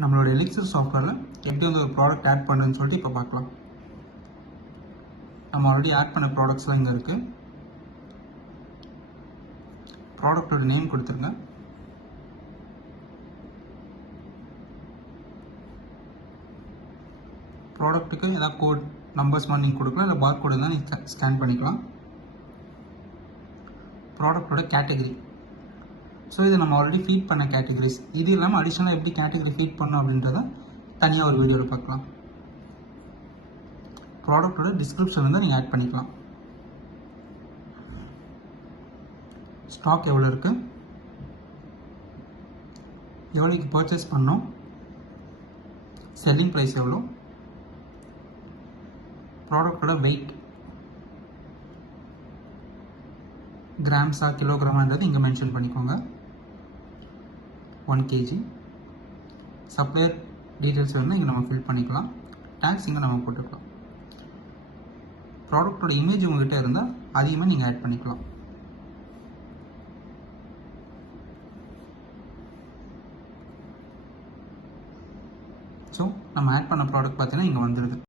நம்மளோட எலிக்சர் சாஃப்ட்வேரில் எப்படி வந்து ஒரு ப்ராடக்ட் ஆட் பண்ணுறதுன்னு சொல்லிட்டு இப்போ பார்க்கலாம். நம்ம ஆல்ரெடி ஆட் பண்ண ப்ராடக்ட்ஸ்லாம் இங்கே இருக்குது. ப்ராடக்டோட நேம் கொடுத்துருங்க. ப்ராடக்ட்டுக்கு ஏதாவது கோட் நம்பர்ஸ் மாதிரி நீங்கள் கொடுக்கலாம், இல்லை பார் கோடு இருந்தால் நீங்கள் ஸ்கேன் பண்ணிக்கலாம். ப்ராடக்டோட கேட்டகரி, ஸோ இது நம்ம ஆல்ரெடி ஃபீட் பண்ண கேட்டகரிஸ். இது இல்லாமல் அடிஷ்னலாக எப்படி கேட்டகரி ஃபீட் பண்ணோம் அப்படின்றத தனியாக ஒரு வீடியோவில் பார்க்கலாம். ப்ராடக்டோட டிஸ்கிரிப்ஷன் வந்து நீங்கள் ஆட் பண்ணிக்கலாம். ஸ்டாக் எவ்வளோ இருக்குது, எவ்வளோக்கு பர்ச்சேஸ் பண்ணோம், செல்லிங் ப்ரைஸ் எவ்வளோ, ப்ராடக்டோட வெயிட் கிராம்ஸா கிலோகிராமான்றது இங்கே மென்ஷன் பண்ணிக்கோங்க. 1 kg. சப்ளையர் டீட்டெயில்ஸ் வந்து இங்கே நம்ம ஃபில் பண்ணிக்கலாம். டேக்ஸ் இங்கே நம்ம போட்டுக்கலாம். ப்ராடக்டோட இமேஜ் உங்கள்கிட்ட இருந்தால் அதையுமே நீங்கள் ஆட் பண்ணிக்கலாம். ஸோ நம்ம ஆட் பண்ண ப்ராடக்ட் பார்த்தீங்கன்னா இங்கே வந்துடுது.